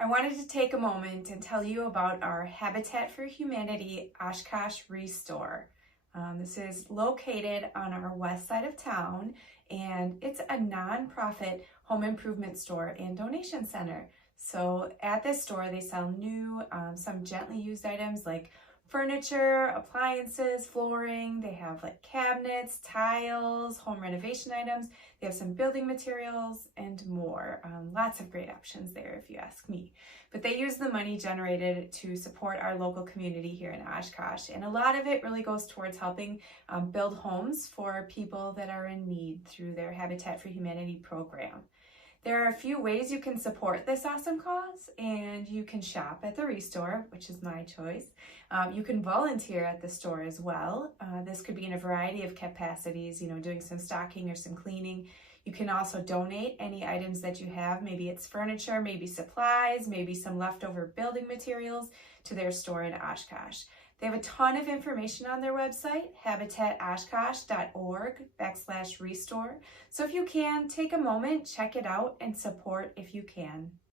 I wanted to take a moment and tell you about our Habitat for Humanity Oshkosh Restore. This is located on our west side of town, and it's a nonprofit home improvement store and donation center. So at this store, they sell new, some gently used items like furniture, appliances, flooring. They have like cabinets, tiles, home renovation items. They have some building materials and more. Lots of great options there if you ask me. But they use the money generated to support our local community here in Oshkosh. And a lot of it really goes towards helping build homes for people that are in need through their Habitat for Humanity program. There are a few ways you can support this awesome cause, and you can shop at the Restore, which is my choice. You can volunteer at the store as well. This could be in a variety of capacities, doing some stocking or some cleaning. You can also donate any items that you have. Maybe it's furniture, maybe supplies, maybe some leftover building materials to their store in Oshkosh. They have a ton of information on their website, habitatoshkosh.org/restore. So if you can, take a moment, check it out, and support if you can.